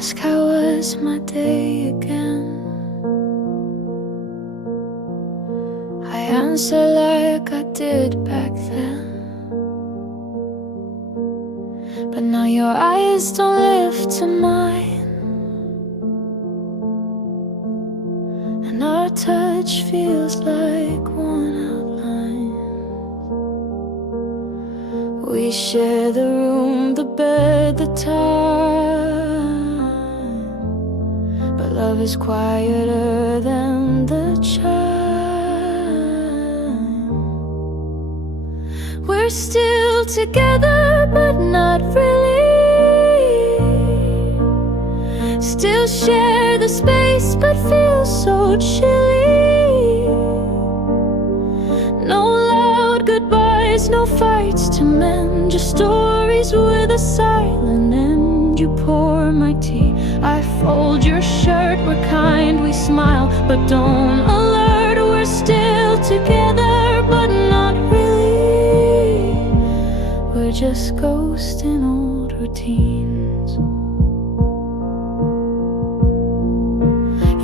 ask how was my day again, I answer like I did back then. But now your eyes don't lift to mine, and our touch feels like one outline. We share the room, the bed, the time, but love is quieter than the chime. We're still together, but not really. Still share the space, but feel so chilly. No loud goodbyes, no fights to mend, just stories with a silent end. You pour my tea, I fold your shirt. We're kind, we smile, but don't alert. We're still together, but not really. We're just ghosts in old routines.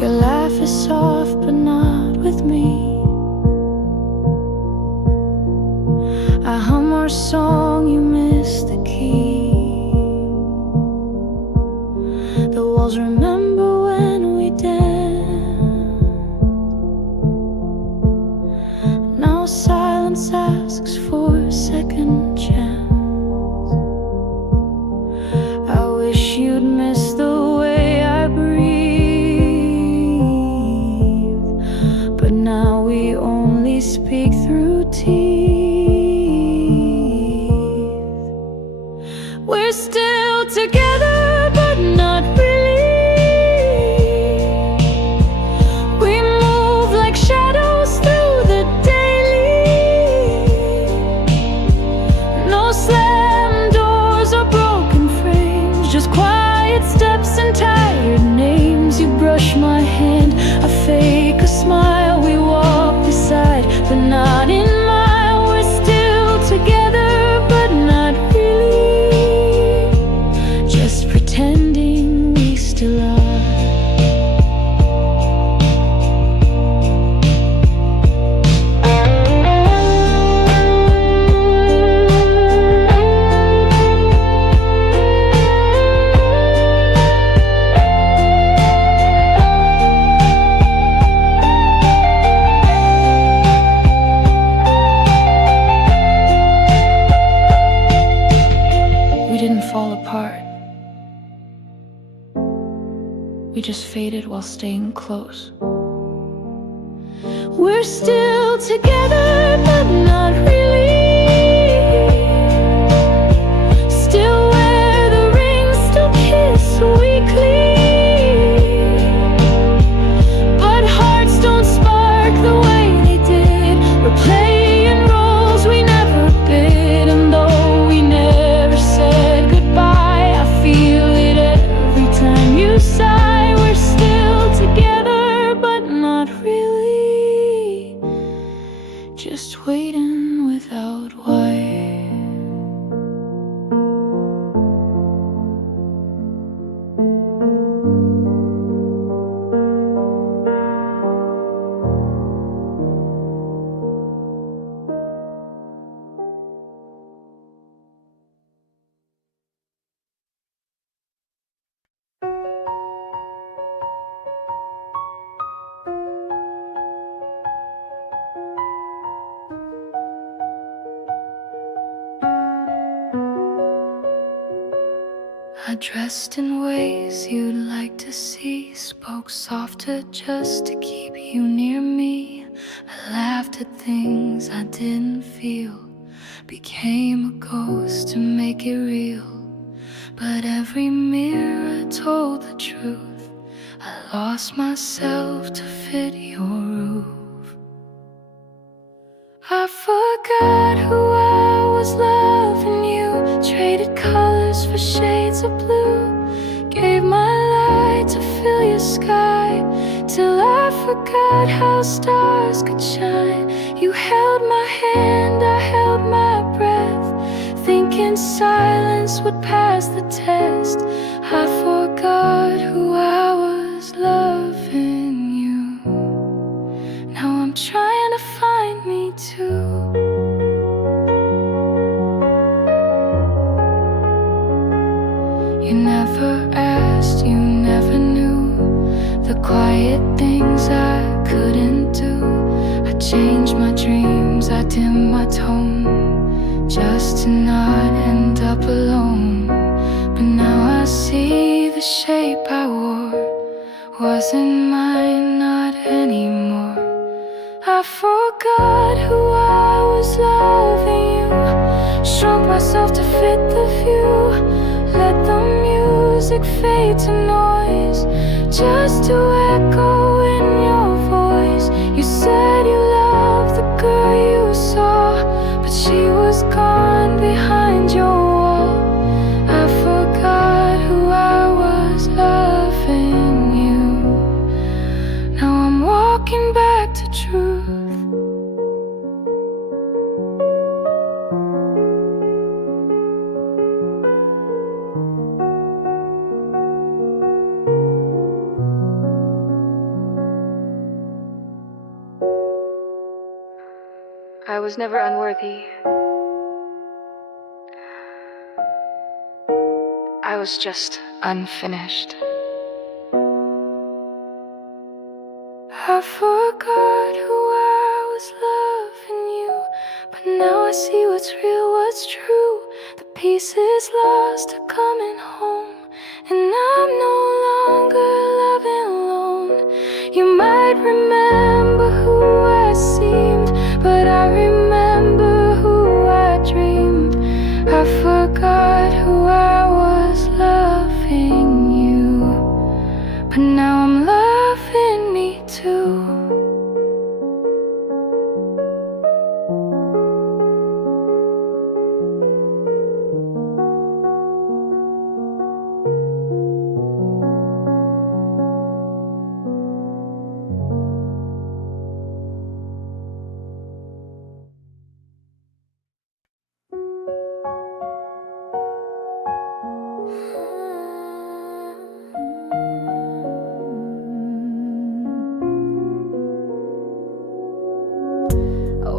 Your laugh is soft, but not with me. I hum our song, you miss the key. The walls remember when we danced. Now silence asks for a second chance. I wish you'd miss the way I breathe, but now we only speak through teeth. We're still together, but not really. We move like shadows through the daily. No slam doors or broken frames, just quiet steps and tired names. You brush my hand, I fake a smile. We walk beside, but not in mile. We're still together, but not really. Just pretending we still are. We didn't fall apart. We just faded while staying close. We're still together, but not really. Still wear the ring, still kiss weekly. But hearts don't spark the way they did. We're playing roles we never bid, and though we never said goodbye, I feel it every time you sigh. We're still together, but not really. Just waiting without why. I dressed in ways you'd like to see, spoke softer just to keep you near me. I laughed at things I didn't feel, became a ghost to make it real. But every mirror told the truth. I lost myself to fit your roof. I forgot who I was loving you, traded colors for shades of blue, gave my light to fill your sky, till I forgot how stars could shine. You held my hand, I held my breath, thinking silence would pass. pass the test. I forgot who I was loving you. Now I'm trying to find me too. You never asked, you never knew the quiet things I couldn't do. I changed my dreams, I dimmed my tone, just to not end up alone. But now I see the shape I wore wasn't mine, not anymore. I forgot who I was loving you, shrunk myself to fit the view. Let the music fade to noise, just to echo in your voice. You said you loved the girl you saw, but she was gone behind your wall. I forgot who I was loving you. Now I'm walking back to truth. I was never unworthy. I was just unfinished. I forgot who I was loving you, but now I see what's real, what's true. The pieces lost are coming home, and I'm no longer loving alone. You might remember who I seemed, but I remember who I dreamed. I forgot who I was loving you, but now I'm loving me too.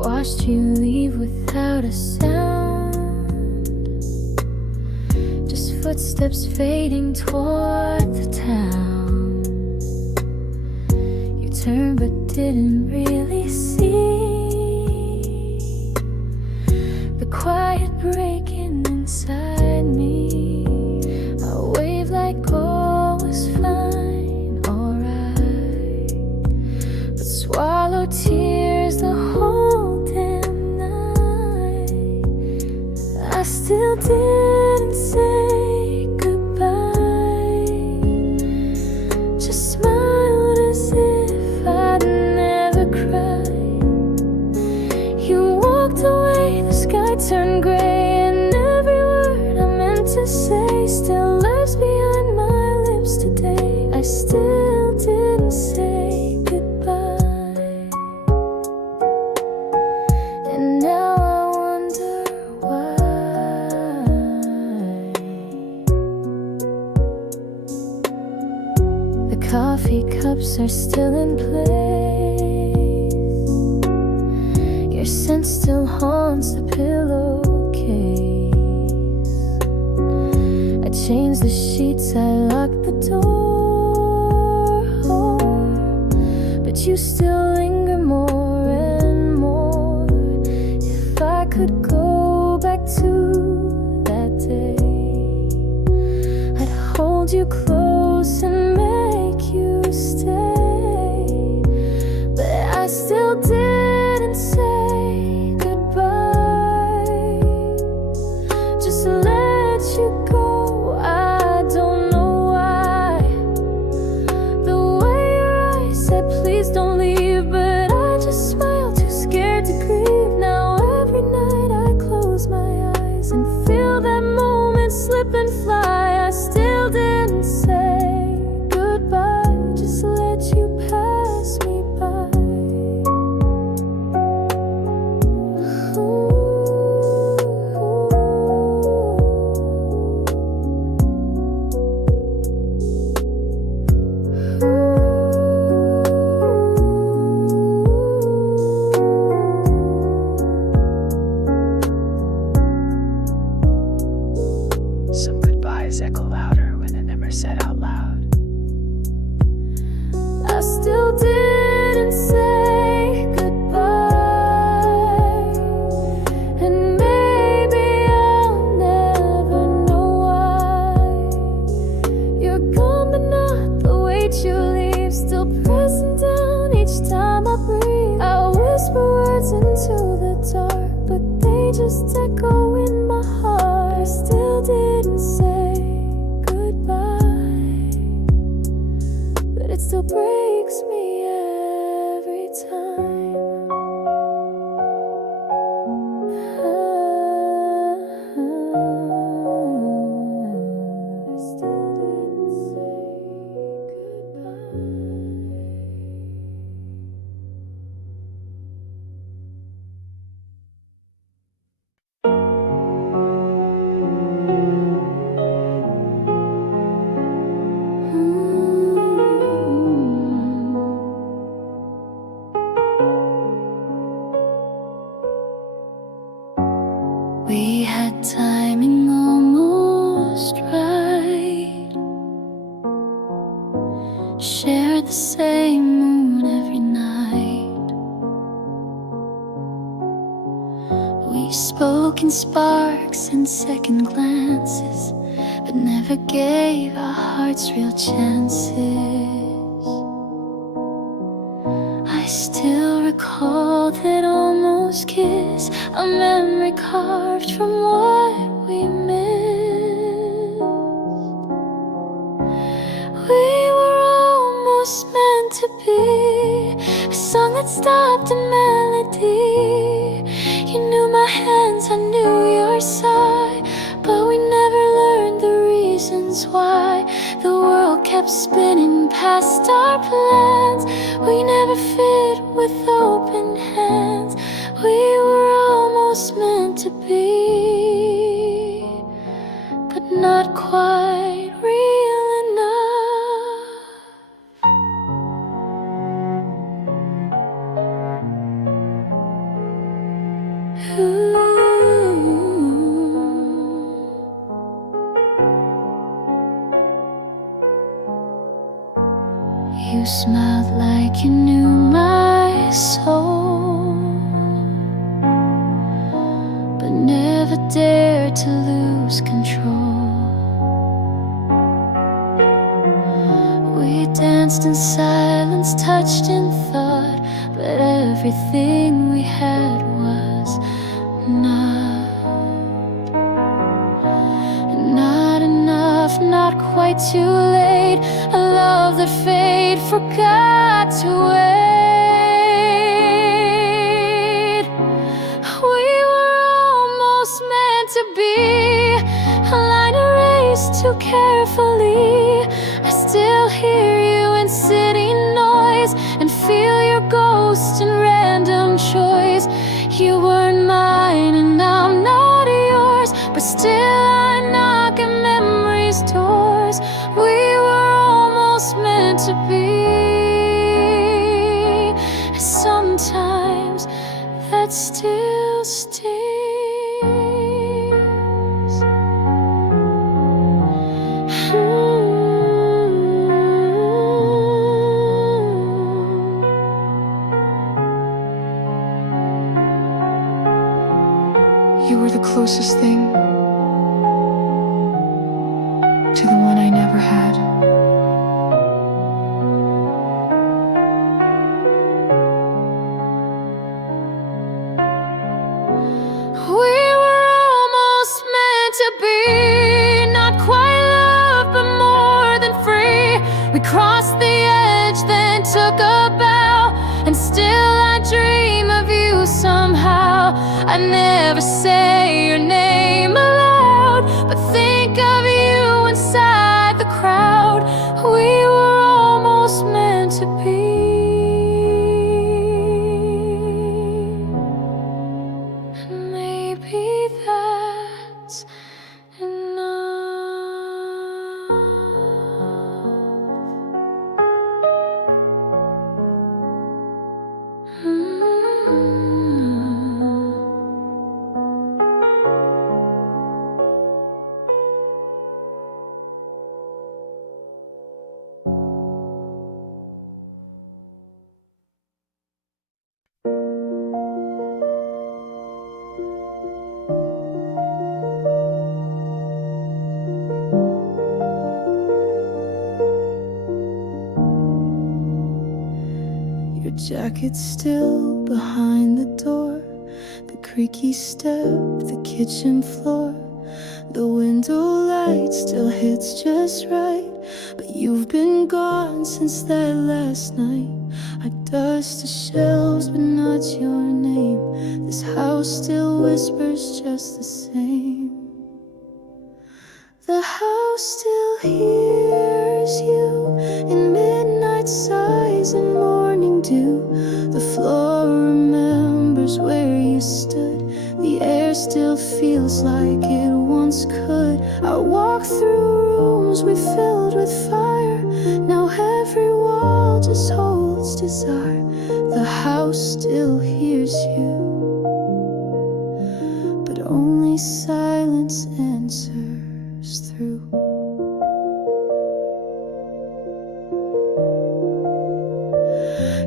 Watched you leave without a sound, just footsteps fading toward the town. You turned but didn't really see the quiet breaking inside me. I waved like all was fine, alright, but swallowed tears the whole damn night. I still didn't say goodbye, just smiled as if I'd never cried. You walked away, the sky turned gray, and every word I meant to say still lives behind my lips today. I still didn't say goodbye, and now I wonder why. The coffee cups are still in place, your scent still haunts the pillowcase. I changed the sheets, I locked the door, but you still linger more and more. If I could go back to that day, I'd hold you close and make you stay. But I still didn't say goodbye, just let you go. I don't know why. The way your eyes said please don't leave Smoking sparks and second glances, but never gave our hearts real chances. I still recall that almost kiss, a memory carved from what we missed. We were almost meant to be a song that stopped in melody. You knew my hands, I knew your sigh, but we never learned the reasons why. The world kept spinning past our plans. We never fit with open hands. We were almost meant to be, but not quite real enough. You smiled like you knew my soul, but never dared to lose control. We danced in silence, touched in thought, but everything we had was not enough, not quite too late. A love that fate forgot to wait. We were almost meant to be, a line erased too carefully. I still hear you in city noise and feel your ghost in random choice. You weren't mine and I'm not yours, but still I knock at memory's doors. We were almost meant to be, and sometimes that still stings. You were the closest thing to the one I never had. We were almost meant to be, not quite love, but more than free. We crossed the edge, then took a bow, and still I dream of you somehow. I never say your name aloud, but think of you inside the crowd. We were almost meant to be. And maybe that's enough. Your jacket's still behind the door, the creaky step, the kitchen floor. The window light still hits just right, but you've been gone since that last night. I dust the shelves, but not your name. This house still whispers just the same. The house still hears you in midnight sighs and morning dew. The floor remembers where you stood. The air still feels like it once could. I walk through rooms we filled with fire. Now every wall just holds desire. The house still hears you, but only silence answers through.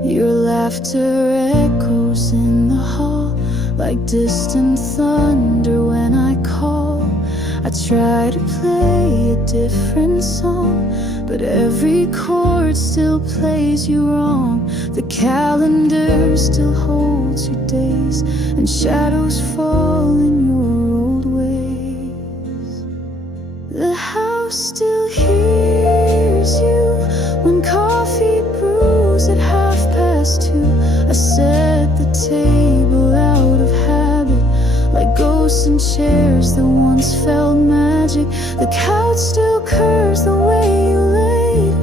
Your laughter echoes in the hall like distant thunder when I call. I try to play a different song, but every chord still plays you wrong. The calendar still holds your days, and shadows fall in your old ways. The house still hears you when coffee brews at 2:30. I set the table out of habit, like ghosts in chairs that once felt magic. The couch still curves the way you laid,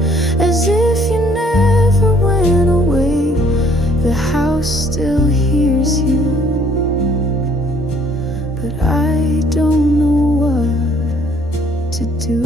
as if you never went away. The house still hears you, but I don't know what to do.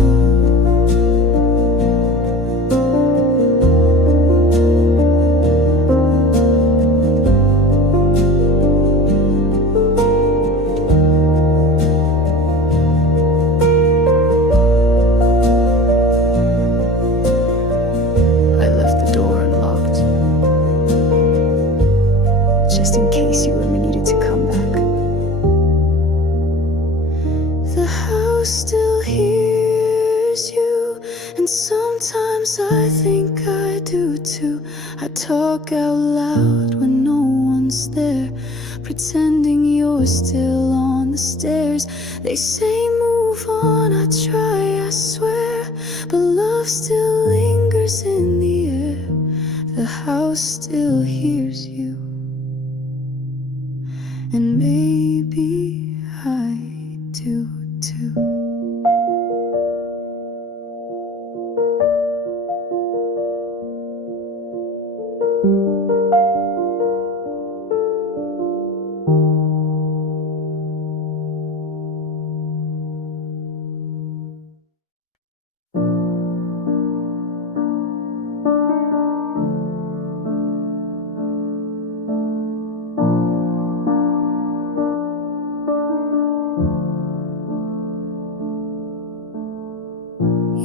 Just in case you ever needed to come back. The house still hears you, and sometimes I think I do too. I talk out loud when no one's there, pretending you're still on the stairs. They say move on, I try, I swear, but love still lingers in the air. The house still hears you, and maybe I do too.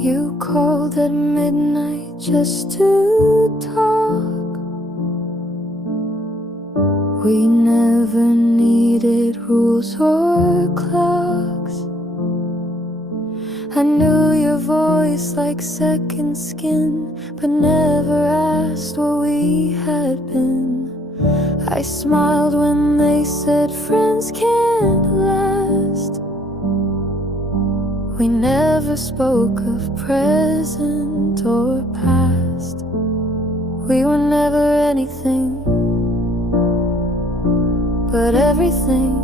You called at midnight just to talk. We never needed rules or clocks. I knew your voice like second skin, but never asked where we had been. I smiled when they said friends can't last. We never spoke of present or past. We were never anything but everything.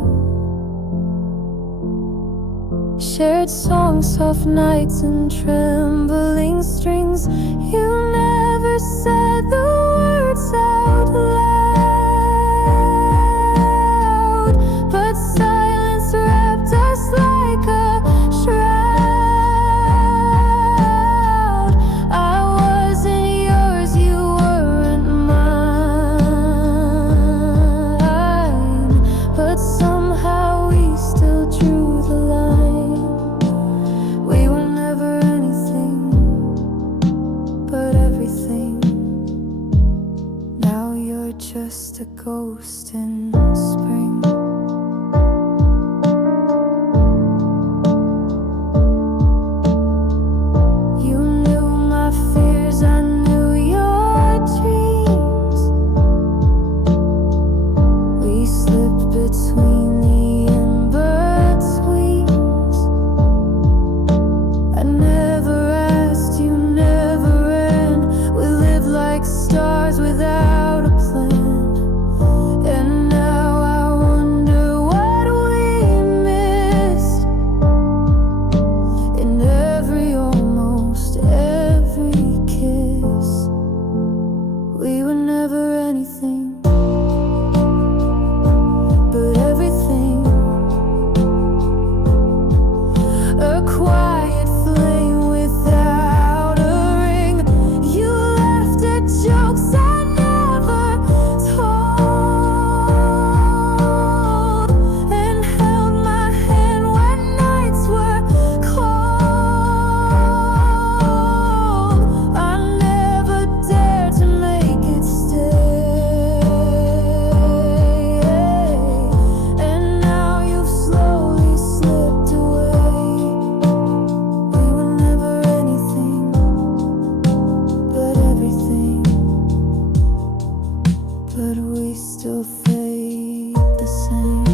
Shared songs, soft nights and trembling strings. You never said the words out loud, but silence wrapped us like a shroud. I wasn't yours, you weren't mine, but somehow we still drew the line. We were never anything but everything. Now you're just a ghost in spring. You knew my fears, I knew your dreams. We slipped between the in-betweens. I never asked, you never ran. We lived like stars without a plan. And now I but we still fade the same.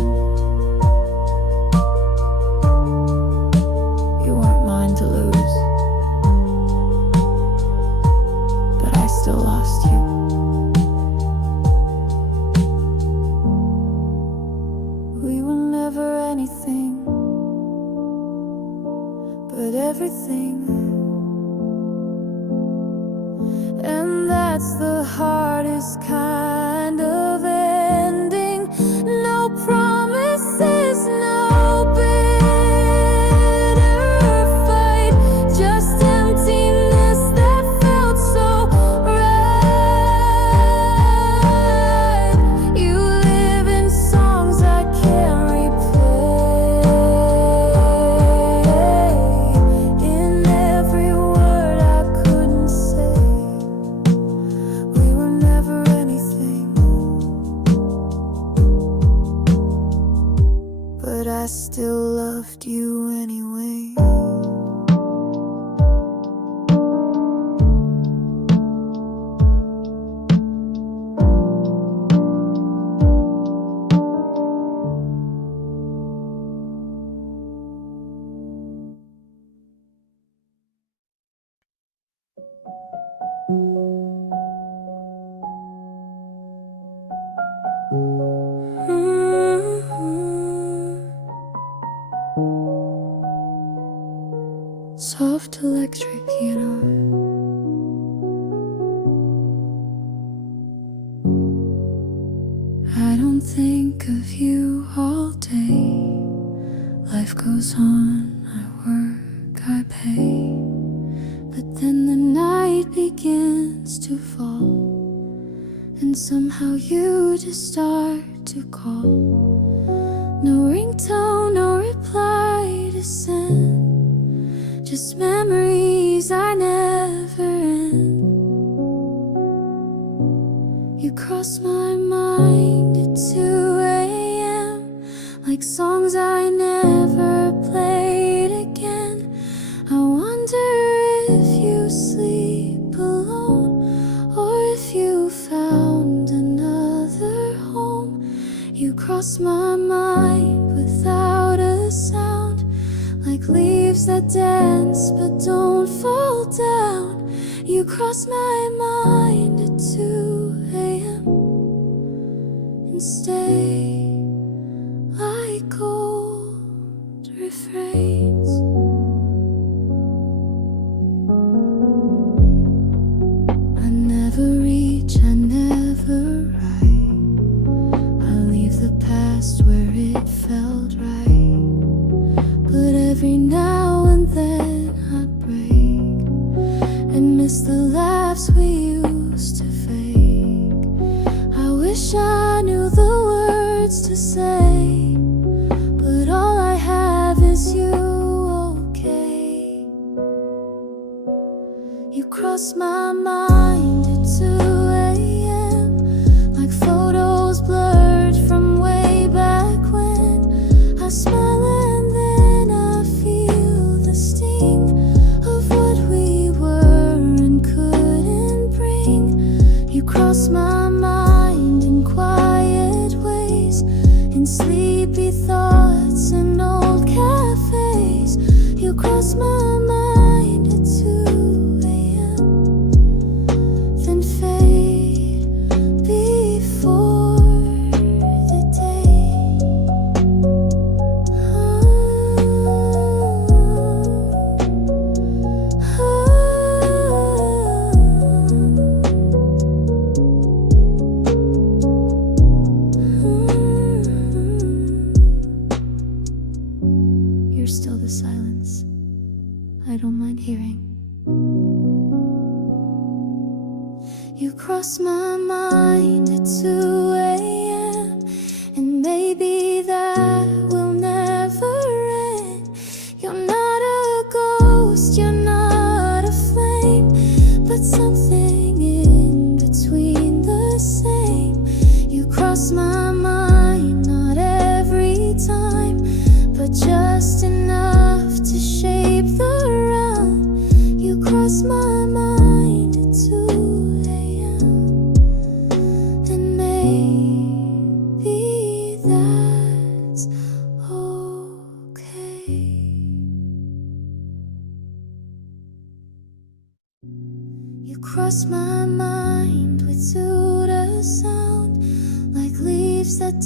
You weren't mine to lose, but I still lost you. We were never anything, but everything. And that's the hardest kind of ending. No promises, no bitter fight, just emptiness that felt so right. You live in songs I can't replay, in every word I couldn't say. We were never anything, but I still loved you anyway. Soft electric piano, I don't think of you all day. Life goes on, I work, I pay. But then the night begins to fall, and somehow you just start to call. No ringtone, no reply to send, just memories I never end. You cross my mind at 2 a.m. like songs I never played again. I wonder if you sleep alone, or if you found another home. You cross my mind without a sound, like leaves that dance but don't fall down. You cross my mind at 2 a.m. and stay like old refrains. I never reach, I never write. I leave the past where it felt right, but every now and then I'd break and miss the laughs we used to fake. I wish I knew the words to say, but all I have is you, okay? You cross my mind at 2 a.m. like photos blurred from way back when. I smile and then I feel the sting of what we were and couldn't bring. You cross my mind in quiet ways, in sleepy thoughts and old cafes. You cross my mind at 2 a.m. then fade before the day. You're still the silence I don't mind hearing. You cross my mind at 2 a.m. and maybe that will never end. You're not a ghost, you're not a flame, but something in between the same. You cross my mind, not every time, but just enough to shape the run. You cross my mind at 2 a.m. and maybe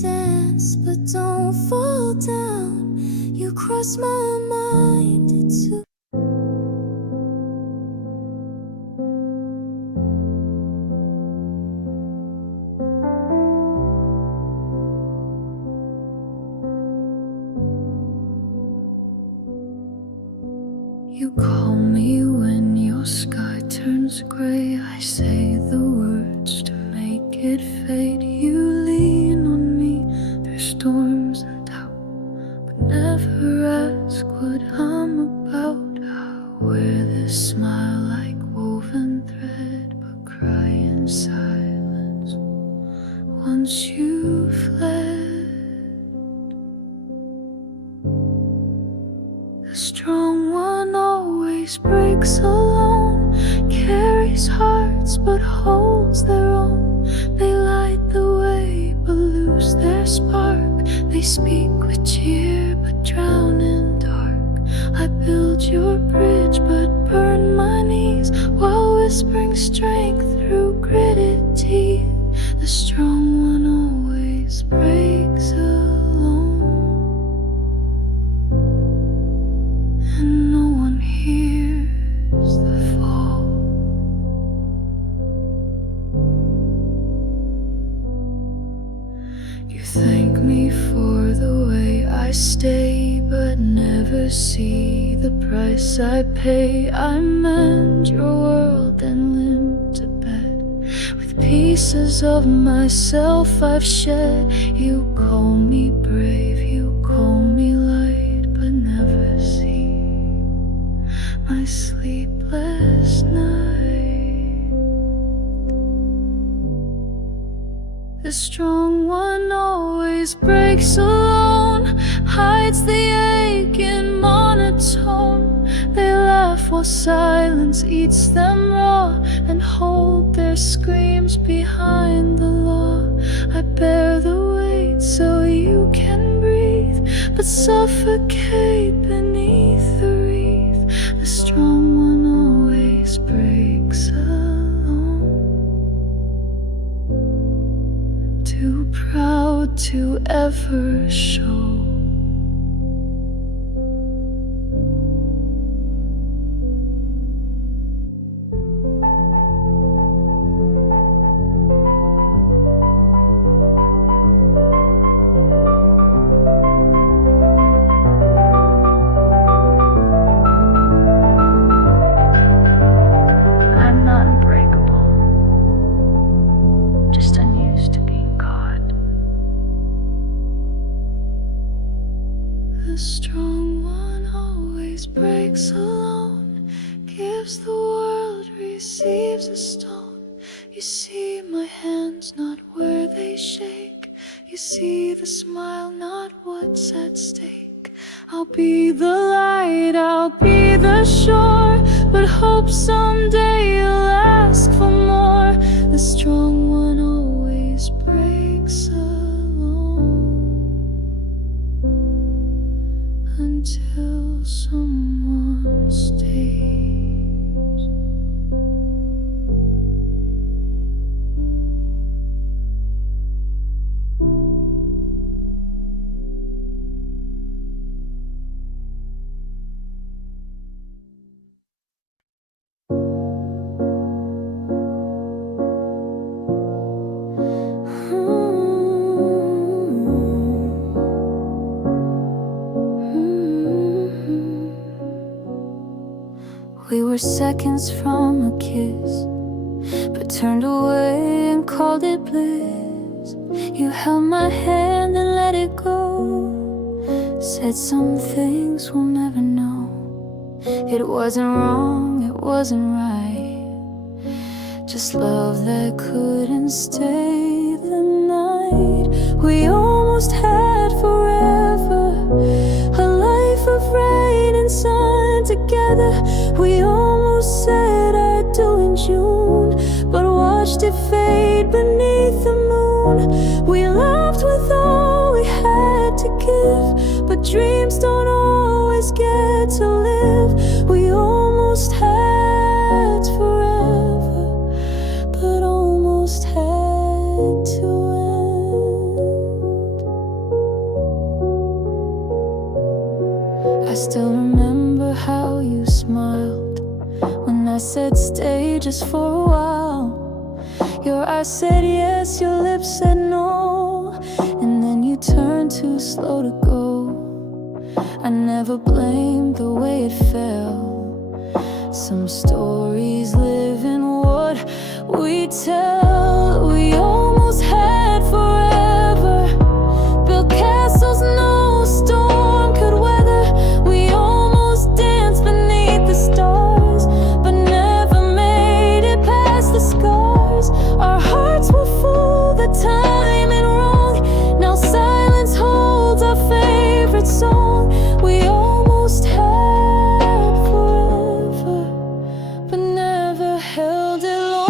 dance, but don't fall down. You cross my mind too. You call me when your sky turns gray. I say the words to make it fade. You lean on me through storms and doubt, but never ask what I'm about. I wear this smile like woven thread, but cry in silence once you fled. The strong one always breaks alone, carries hearts but holds their own. They light the way but lose their spark. They speak with cheer but drown in dark. I build your bridge but burn my knees, while whispering strength through gritted teeth. The strong one always breaks alone, and no one hears the fall. You thank me for the way I stay, but never see the price I pay. I mend your world and limp to bed with pieces of myself I've shed. You call me brave, you call me light, but never see my sleepless night. The strong one always breaks alone, hides the ache in monotone. They laugh while silence eats them raw, and hold their screams behind the law. I bear the weight so you can breathe, but suffocate beneath the wreath. The strong one always breaks alone, too proud to ever show. I'm not unbreakable, just unused to being caught. The strong one always breaks alone, gives the world, receives a stone. You see my hands, not where they shake. You see the smile, not what's at stake. I'll be the light, I'll be the shore, but hope someday you'll ask for more. The strong one always breaks alone, until someone stays. We were seconds from a kiss, but turned away and called it bliss. You held my hand and let it go, said some things we'll never know. It wasn't wrong, it wasn't right, just love that couldn't stay the night. We almost had forever, a life of rain and sun together. We almost said I do in June, but watched it fade beneath the moon. We laughed with all we had to give, but dreams don't always get to live. We almost had forever, but almost had to end. said stay just for a while. Your eyes said yes, your lips said no, and then you turned too slow to go. I never blamed the way it felt. Some stories live in what we tell. We almost had forever, built castles no storm could weather. We almost danced beneath the stars, but never made it past the scars. Our hearts were full, the timing wrong. Now silence holds our favorite song. We almost had forever, but never held it long.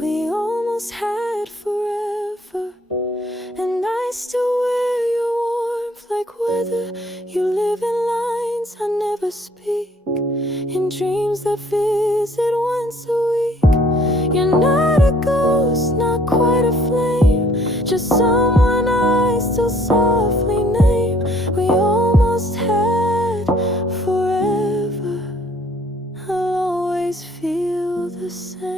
We almost had forever, and I still wear your warmth like weather. You live in lines I never speak, in dreams that visit once a week. You're not a ghost, not quite a flame, just someone I still softly name. We almost had forever, I'll always feel the same.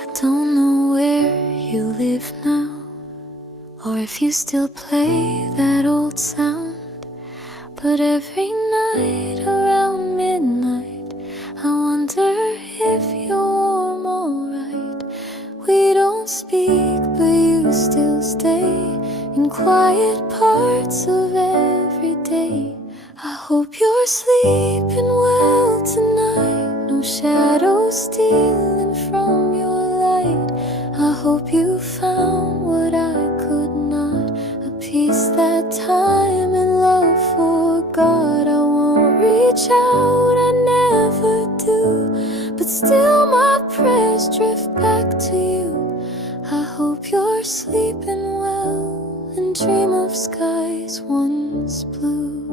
I don't know where you live now, or if you still play that old sound, but every night around midnight I wonder if you're warm alright. We don't speak, but you still stay in quiet parts of every day. I hope you're sleeping well tonight, no shadows stealing from your light. I hope you found what I could not, a peace that time and love forgot. I won't reach out, I never do, but still my prayers drift back to you. I hope you're sleeping well and dream of skies once blue.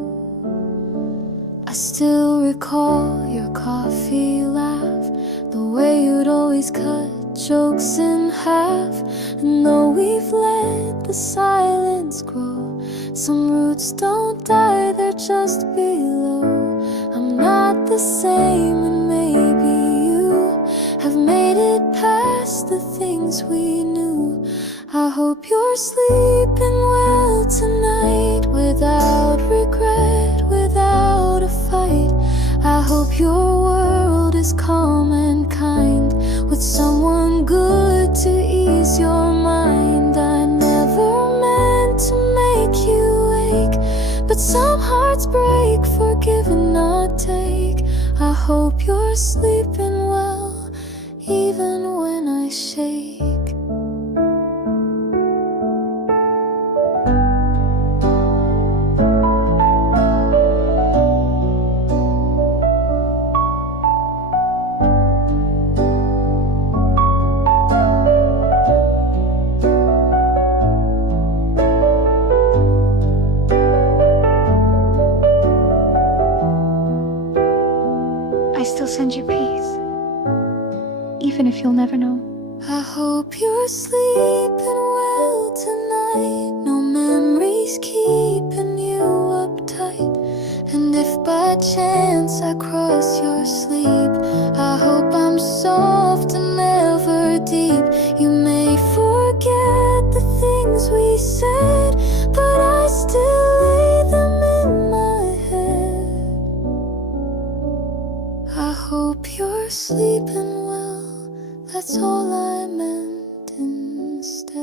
I still recall your coffee laugh, the way you'd always cut jokes in half. And though we've let the silence grow, some roots don't die, they're just below. I'm not the same, and maybe you have made it past the things we knew. I hope you're sleeping well tonight, without regret, without a fight. I hope your world is calm and kind, with someone good to ease your mind. I never meant to make you ache, but some hearts break, forgive and not take. I hope you're sleeping well, even when I shake. I still send you peace, even if you'll never know. I hope you're sleeping well tonight, no memories keeping you uptight. And if by chance I cross your sleep, I hope I'm soft and never deep. You may forget the things we said, but I still lay them in my head. I hope you're sleeping well, that's all I meant instead.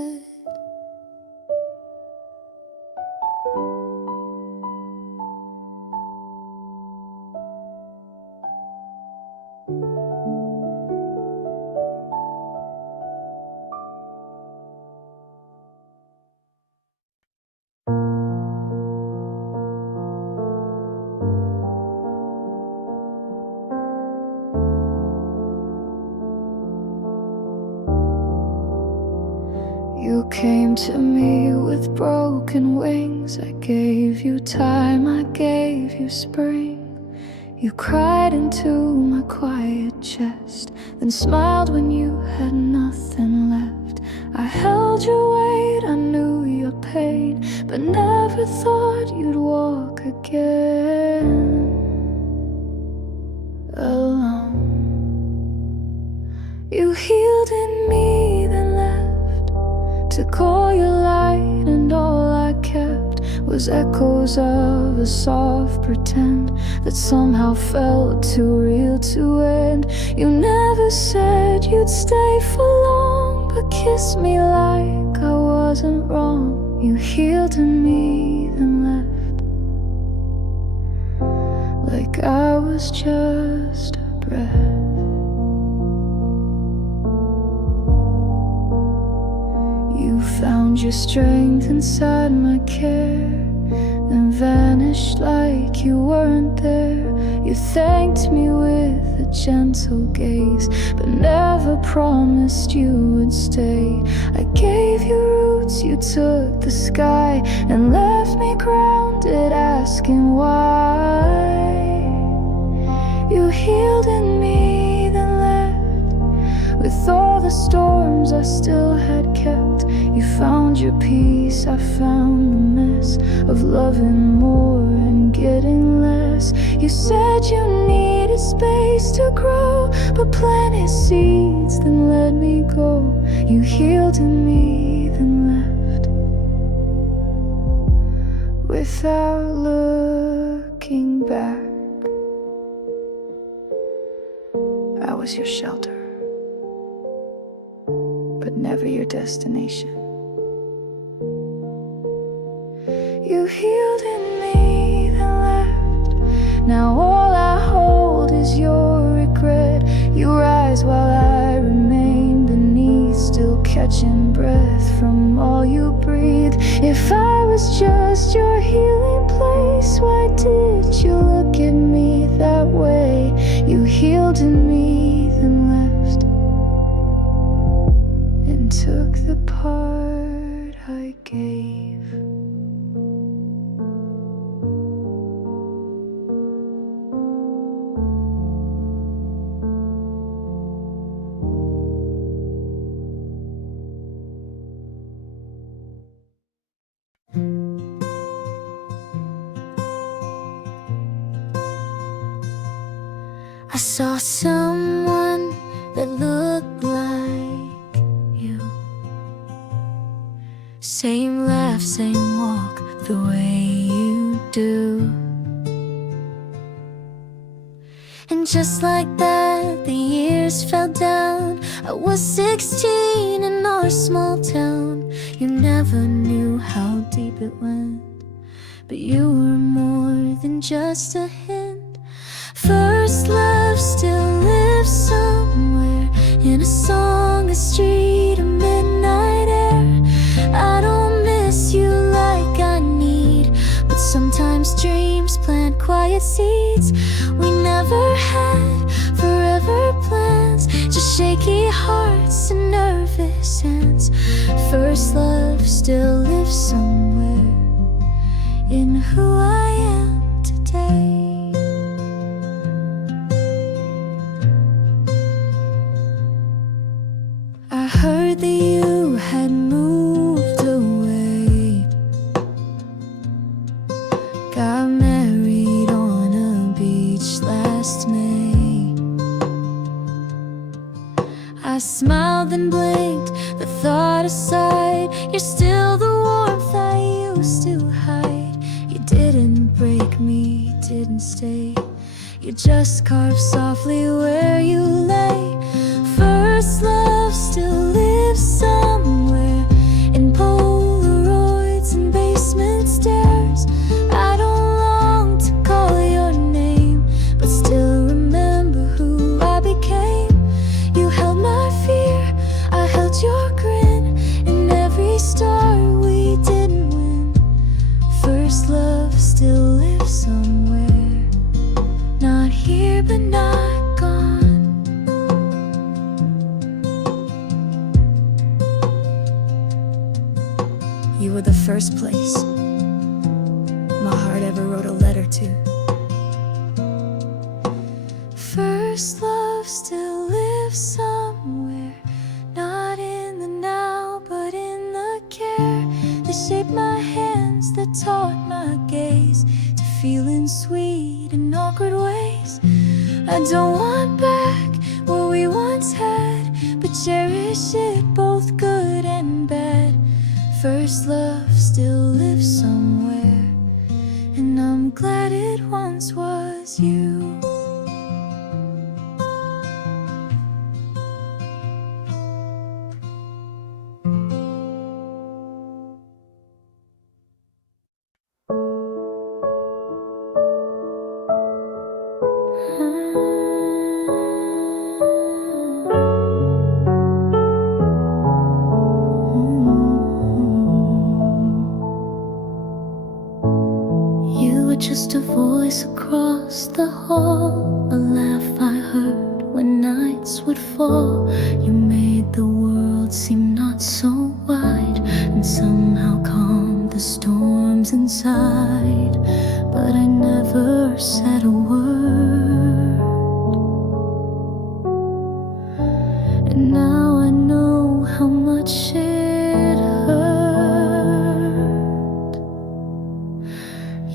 came to me with broken wings. I gave you time, I gave you spring. You cried into my quiet chest, then smiled when you had nothing left. I held your weight, I knew your pain, but never thought you'd walk again alone. You healed in me, then left to call your light, and all I kept was echoes of a soft pretend that somehow felt too real to end. You never said you'd stay for long, but kissed me like I wasn't wrong. You healed in me, then left like I was just a breath. You found your strength inside my care, then vanished like you weren't there. You thanked me with a gentle gaze, but never promised you would stay. I gave you roots, you took the sky, and left me grounded, asking why. You healed in me, then left with all the storms I still had kept. You found your peace, I found the mess of loving more and getting less. You said you needed space to grow, but planted seeds, then let me go. You healed in me, then left without looking back. I was your shelter, but never your destination. You healed in me, then left. Now all I hold is your regret. You rise while I remain beneath, still catching breath from all you breathe. If I was just your healing place, why did you look at me that way? You healed in me, then left, and took the part I gave. I saw someone that looked like you. Same laugh, same walk, the way you do. And just like that, the years fell down. I was 16 in our small town. You never knew how deep it went, but you were more than just a hint. First love still lives somewhere, in a song, a street, a midnight air. I don't miss you like I need, but sometimes dreams plant quiet seeds. We never had forever plans, just shaky hearts and nervous hands. First love still lives somewhere in who I am today. I heard that you had moved away, got married on a beach last May. I smiled and blinked, the thought aside. You're still the warmth I used to hide. You didn't break me, didn't stay. You just carved softly where you lay. First love still lives somewhere, in Polaroids and basement stairs. I don't long to call your name, but still remember who I became. You held my fear, I held your grin, and every star we didn't win. First love still lives somewhere, not here but not gone. first place my heart ever wrote a letter to. First love still lives somewhere, not in the now, but in the care that shaped my hands, that taught my gaze to feeling sweet in awkward ways. I don't want back what we once had, but cherish it, both good and bad. First love still lives somewhere, and I'm glad it once was you. You were just a voice across the hall, a laugh I heard when nights would fall. You made the world seem not so wide, and somehow calmed the storms inside. But I never said a word, and now I know how much it hurt.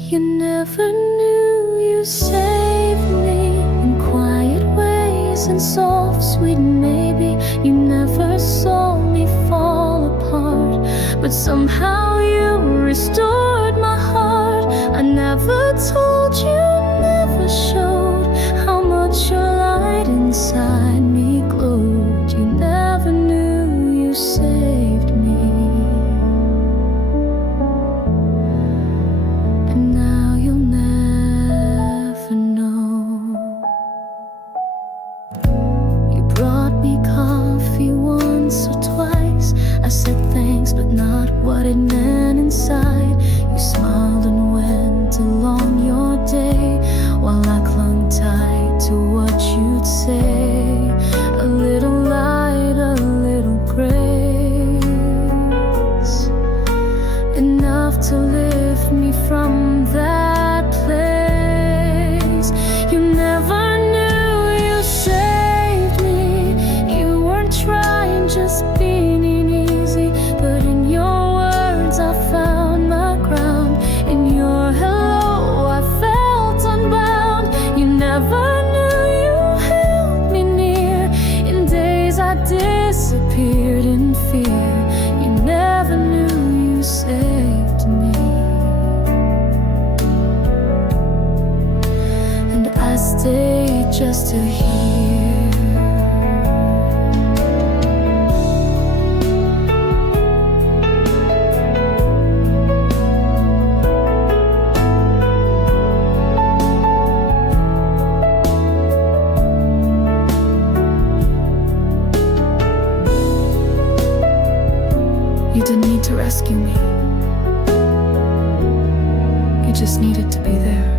You never knew you saved me in quiet ways and soft, sweet maybe. You never saw me fall apart, but somehow you restored my heart. I never told you, never showed how much your light inside me glowed. You never knew you saved me, and now you'll never know. You brought me coffee once or twice. I said thanks, but not what it meant inside. You smiled and went along your day, while I clung tight to what you'd say. A little light, a little grace, enough to lift me from that place. You never knew you saved me. You weren't trying, just being easy. But in your words I found my ground. In your hello I felt unbound. You never knew you held me near in days I disappeared in fear. You never knew you saved me, and I stayed just to hear. You didn't need to rescue me. You just needed to be there.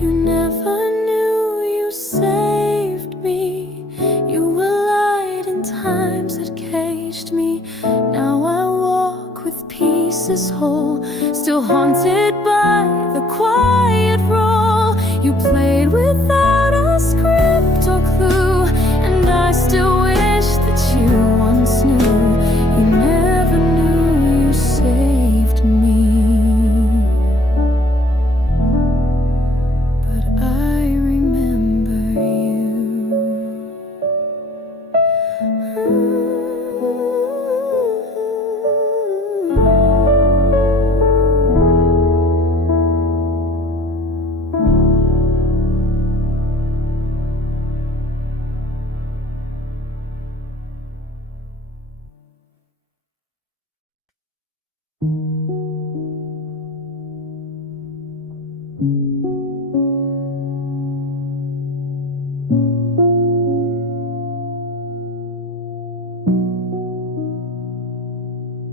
You never knew you saved me. You were light in times that caged me. Now I walk with pieces whole, still haunted by the quiet role you played without a script or clue. And I still wish that you once knew. You never knew you saved me, but I remember you.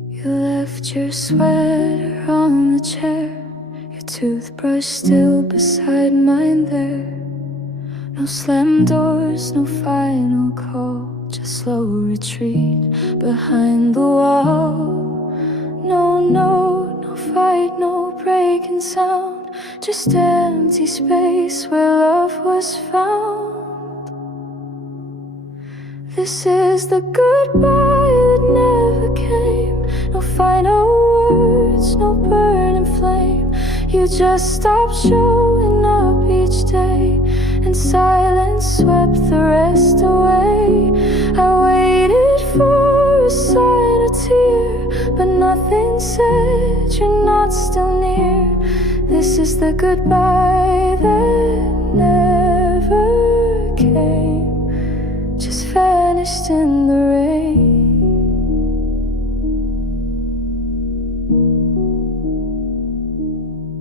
You left your sweater on the chair, your toothbrush still beside mine there. No slam doors, no final calls, just slow retreat behind the wall. No, no, no fight, no breaking sound, just empty space where love was found. This is the goodbye that never came. No final words, no burning flame. You just stopped showing up each day, and silence swept the rest away. I waited for a sign, a tear, but nothing said you're not still near. This is the goodbye that never came, just vanished in the rain.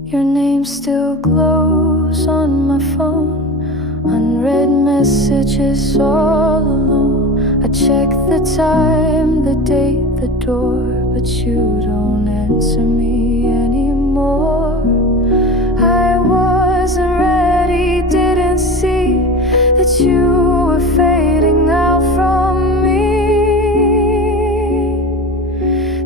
Your name still glows on my phone, unread messages all alone. I check the time, the date, the door, but you don't answer me anymore. I wasn't ready, didn't see that you were fading out from me.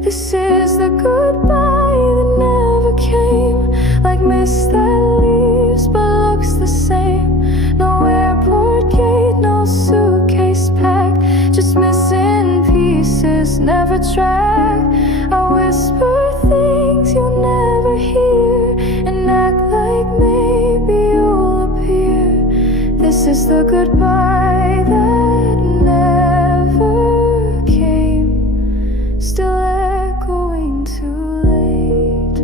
This is the goodbye that never came, like mist that leaves but looks the same. No airport gate, no suitcase packed, just missing pieces, never tracked. I whisper things you'll never hear, and act like maybe you'll appear. This is the goodbye that never came, still echoing too late.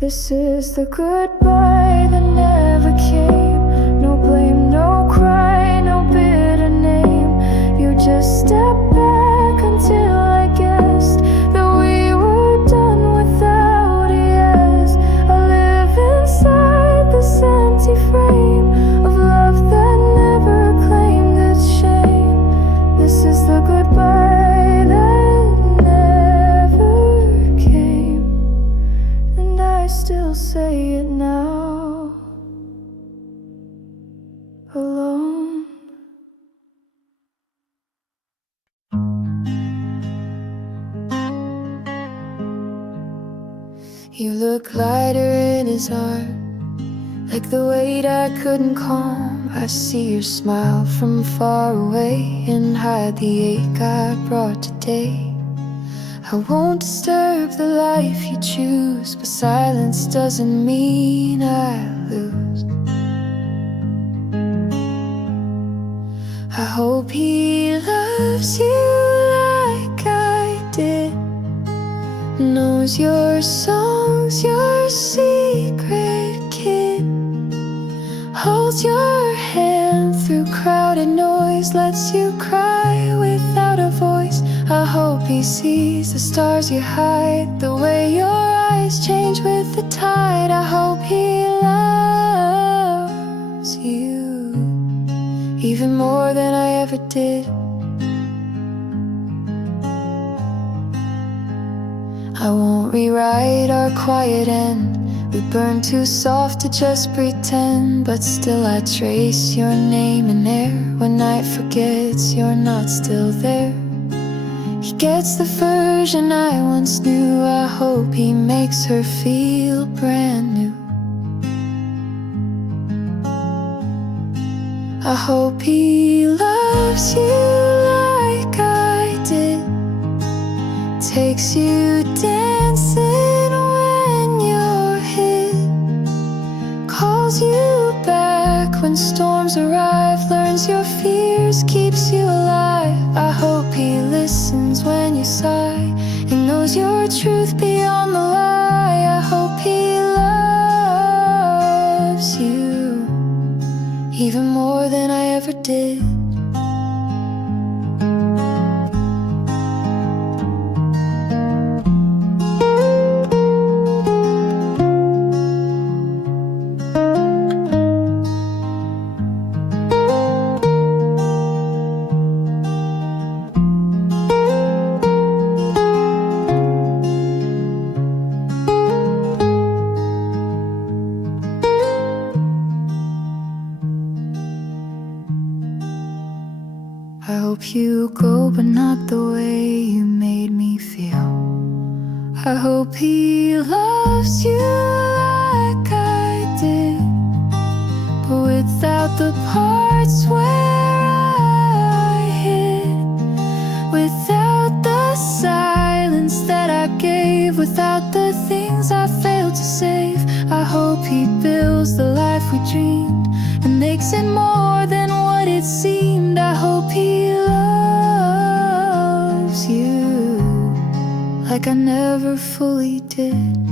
This is the goodbye that never came. No blame, no cry, no bitter name. You just stepped back until I guessed that we were done without a yes. I live inside this empty frame of love that never claimed its shame. This is the goodbye that never came, and I still say it now, alone. You look lighter in his arm, like the weight I couldn't calm. I see your smile from far away and hide the ache I brought today. I won't disturb the life you choose, but silence doesn't mean I lose. I hope he loves you like I did, knows your songs, your secret kid, holds your hand through crowded noise, lets you cry without a voice. I hope he sees the stars you hide, the way your eyes change with the tide. I hope he loves you even more than I ever did. I won't rewrite our quiet end. We burn too soft to just pretend, but still I trace your name in air. When night forgets you're not still there. He gets the version I once knew. I hope he makes her feel brand new. I hope he loves you like I did, takes you dancing when you're hit, calls you back when storms arrive, learns your fears, keeps you alive. I hope he listens when you sigh and knows your truth beyond the lie. I hope he loves you even more than I ever did. hope you go, but not the way you made me feel. I hope he loves you like I did, but without the parts where I hid, without the silence that I gave, without the things I failed to save. I hope he builds the life we dreamed and makes it more than what it seemed. I hope he loves you like I never fully did.